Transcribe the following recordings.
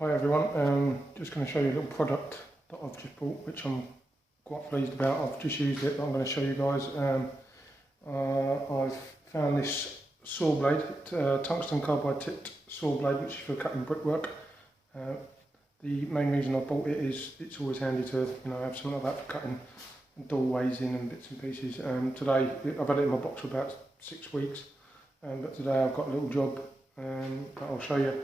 Hi everyone, just going to show you a little product that I've just bought, which I'm quite pleased about. I've just used it, but I'm going to show you guys. I've found this saw blade, tungsten carbide tipped saw blade, which is for cutting brickwork. The main reason I bought it is it's always handy to have something like that for cutting doorways in and bits and pieces. Today I've had it in my box for about 6 weeks, but today I've got a little job that I'll show you.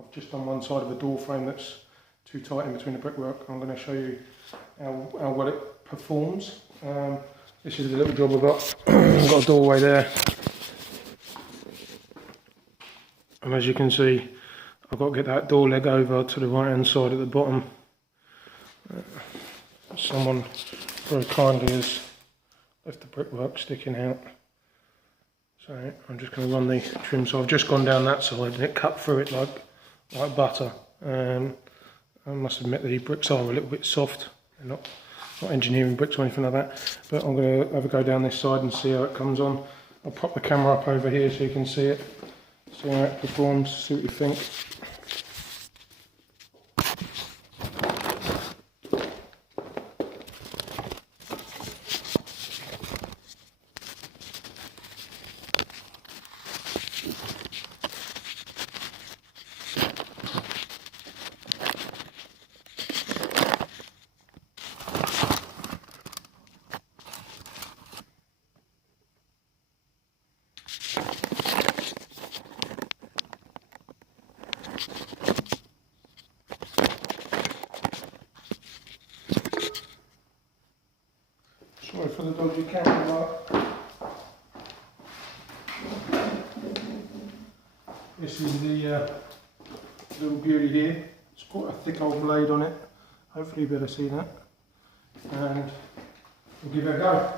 I've just done one side of a door frame that's too tight in between the brickwork. I'm going to show you how well it performs. This is the little job I've got. I've got a doorway there, and as you can see, I've got to get that door leg over to the right hand side at the bottom. Someone very kindly has left the brickwork sticking out, so I'm just going to run the trim. So I've just gone down that side and it cut through it like butter. I must admit the bricks are a little bit soft. They're not engineering bricks or anything like that, but I'm going to have a go down this side and see how it comes on. I'll pop the camera up over here so you can see it, see how it performs, see what you think. Sorry for the dodgy camera work. This is the little beauty here. It's quite a thick old blade on it. Hopefully you better see that. And we'll give it a go.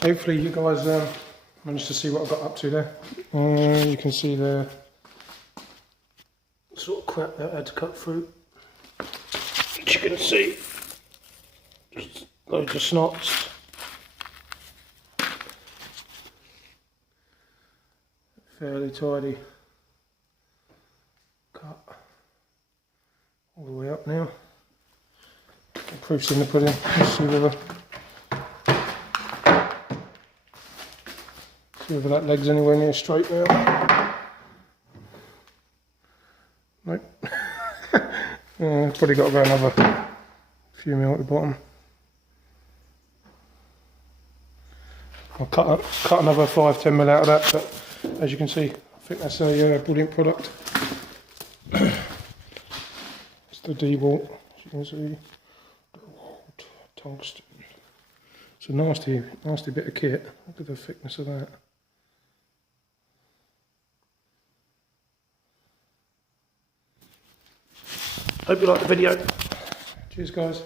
hopefully you guys managed to see what I got up to there. You can see the sort of crap that I had to cut through. As you can see, just loads of snots. Fairly tidy cut all the way up now. The proof's in the pudding. Let's see whether that leg's anywhere near straight now. Nope. Probably got to go another few mil at the bottom. I'll cut another 5-10 mil out of that, but as you can see, I think that's a brilliant product. It's the Dewalt, as you can see, Dewalt tungsten. It's a nasty bit of kit. Look at the thickness of that. Hope you liked the video. Cheers guys.